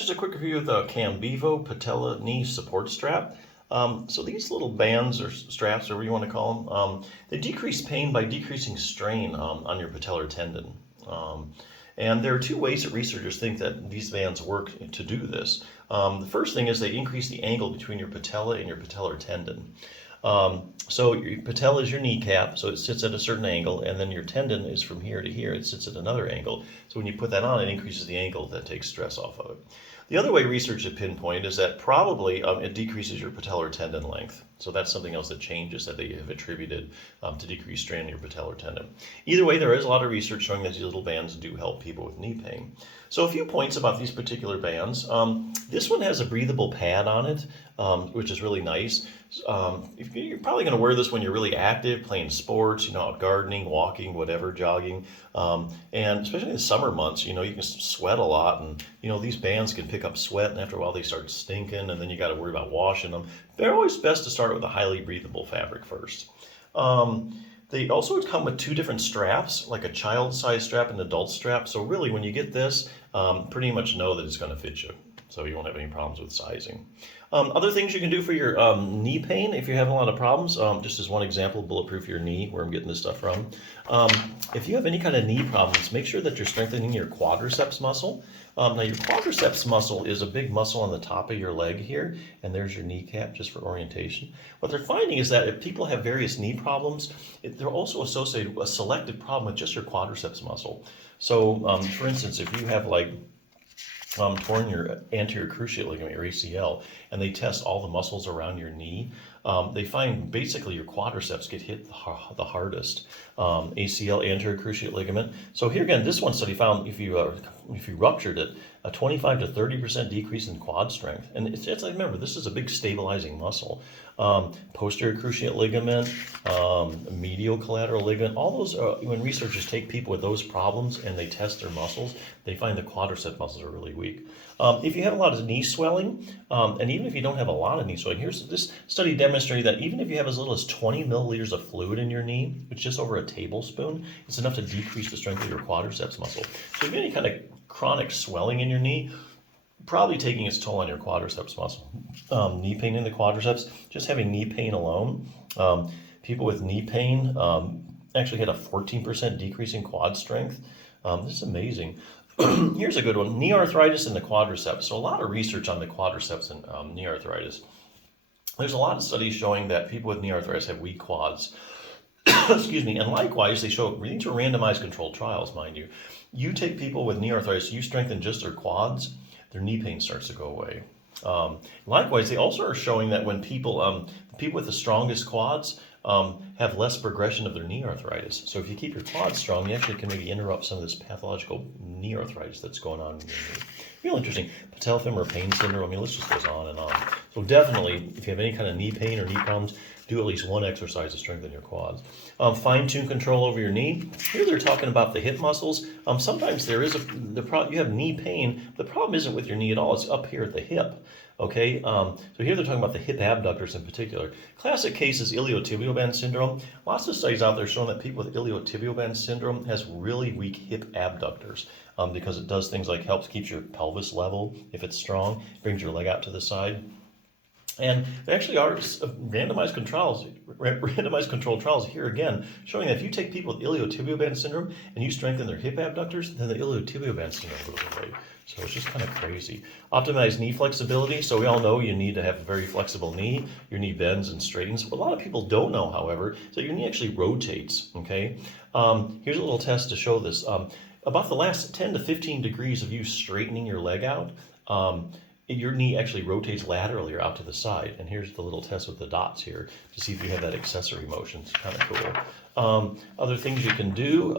just a quick review of the CAMBIVO patella knee support strap. So these little bands or straps, or whatever you want to call them, they decrease pain by decreasing strain on your patellar tendon. And there are two ways that researchers think that these bands work to do this. The first thing is they increase the angle between your patella and your patellar tendon. So your patella is your kneecap, so it sits at a certain angle, and then your tendon is from here to here, it sits at another angle. So when you put that on, it increases the angle that takes stress off of it. The other way research has pinpointed is that probably it decreases your patellar tendon length. So that's something else that changes that they have attributed to decreased strain in your patellar tendon. Either way, there is a lot of research showing that these little bands do help people with knee pain. So a few points about these particular bands. This one has a breathable pad on it, which is really nice. You're probably going to wear this when you're really active, playing sports, out gardening, walking, whatever, jogging. And especially in the summer months, you can sweat a lot, and these bands can pick up sweat, and after a while they start stinking, and then you got to worry about washing them. They're always best to start with a highly breathable fabric first. They also come with two different straps, like a child-size strap and an adult strap. So really, when you get this, pretty much know that it's going to fit you. So you won't have any problems with sizing. Other things you can do for your knee pain, if you're having a lot of problems, just as one example, bulletproof your knee, where I'm getting this stuff from. If you have any kind of knee problems, make sure that you're strengthening your quadriceps muscle. Now your quadriceps muscle is a big muscle on the top of your leg here, and there's your kneecap, just for orientation. What they're finding is that if people have various knee problems, they're also associated with a selective problem with just your quadriceps muscle. So for instance, if you have torn your anterior cruciate ligament, your ACL, and they test all the muscles around your knee, they find basically your quadriceps get hit the hardest. ACL, anterior cruciate ligament. So here again, this one study found if you ruptured it, a 25 to 30% decrease in quad strength. And it's remember, this is a big stabilizing muscle. Posterior cruciate ligament, medial collateral ligament, all those, when researchers take people with those problems and they test their muscles, they find the quadricep muscles are really weak. If you have a lot of knee swelling, and even if you don't have a lot of knee swelling, this study demonstrated that even if you have as little as 20 milliliters of fluid in your knee, which is just over a tablespoon, it's enough to decrease the strength of your quadriceps muscle. So if you have any kind of chronic swelling in your knee, probably taking its toll on your quadriceps muscle. Knee pain in the quadriceps, just having knee pain alone. People with knee pain actually had a 14% decrease in quad strength. This is amazing. Here's a good one, knee arthritis in the quadriceps. So a lot of research on the quadriceps and knee arthritis. There's a lot of studies showing that people with knee arthritis have weak quads. Excuse me, and likewise, these are randomized controlled trials, mind you. You take people with knee arthritis, you strengthen just their quads, their knee pain starts to go away. Likewise, they also are showing that when people with the strongest quads have less progression of their knee arthritis. So if you keep your quads strong, you actually can maybe interrupt some of this pathological knee arthritis that's going on in your knee. Real interesting. Patellofemoral pain syndrome, the list just goes on and on. So definitely, if you have any kind of knee pain or knee problems, do at least one exercise to strengthen your quads. Fine-tune control over your knee. Here they're talking about the hip muscles. Sometimes there is you have knee pain. The problem isn't with your knee at all. It's up here at the hip. Okay, so here they're talking about the hip abductors in particular. Classic case is iliotibial band syndrome. Lots of studies out there showing that people with iliotibial band syndrome has really weak hip abductors because it does things like helps keep your pelvis level if it's strong, brings your leg out to the side. And there actually are randomized controlled trials here again, showing that if you take people with iliotibial band syndrome and you strengthen their hip abductors, then the iliotibial band syndrome goes away. So it's just kind of crazy. Optimize knee flexibility. So we all know you need to have a very flexible knee. Your knee bends and straightens. What a lot of people don't know, however, is that your knee actually rotates. Okay. Here's a little test to show this. About the last 10 to 15 degrees of you straightening your leg out, your knee actually rotates laterally or out to the side. And here's the little test with the dots here to see if you have that accessory motion. It's kind of cool. Other things you can do,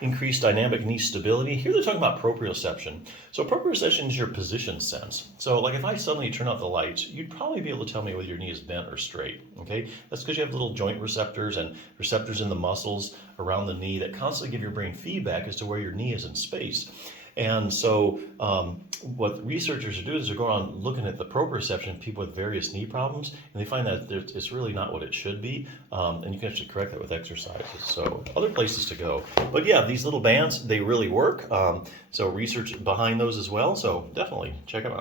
increase dynamic knee stability. Here they're talking about proprioception. So proprioception is your position sense. So like if I suddenly turn out the lights, you'd probably be able to tell me whether your knee is bent or straight. Okay, that's because you have little joint receptors and receptors in the muscles around the knee that constantly give your brain feedback as to where your knee is in space. And so what researchers are doing is they're going on looking at the proprioception of people with various knee problems, and they find that it's really not what it should be, and you can actually correct that with exercises. So other places to go. But yeah, these little bands, they really work. So research behind those as well. So definitely check them out.